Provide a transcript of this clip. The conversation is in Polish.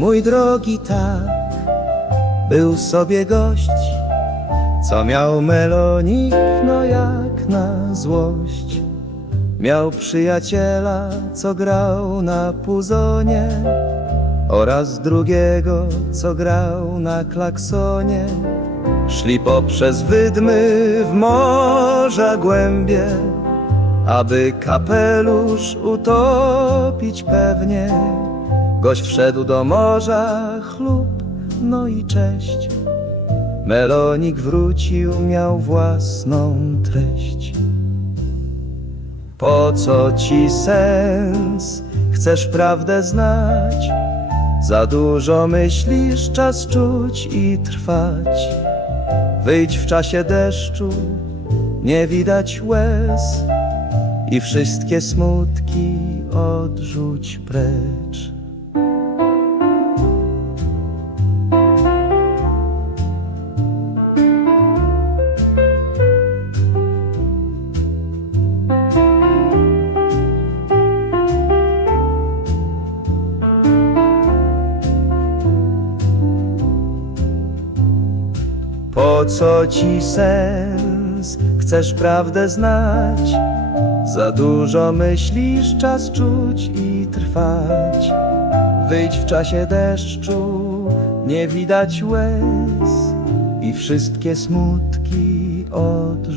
mój drogi tak, był sobie gość, co miał melonik, no jak na złość. Miał przyjaciela, co grał na puzonie oraz drugiego, co grał na klaksonie. Szli poprzez wydmy w morza głębie, aby kapelusz utopić pewnie. Gość wszedł do morza, chlub, no i cześć. Melonik wrócił, miał własną treść. Po co ci sens? Chcesz prawdę znać? Za dużo myślisz, czas czuć i trwać. Wyjdź w czasie deszczu, nie widać łez i wszystkie smutki odrzuć precz. Po co ci sens? Chcesz prawdę znać? Za dużo myślisz, czas czuć i trwać. Wyjdź w czasie deszczu, nie widać łez i wszystkie smutki precz.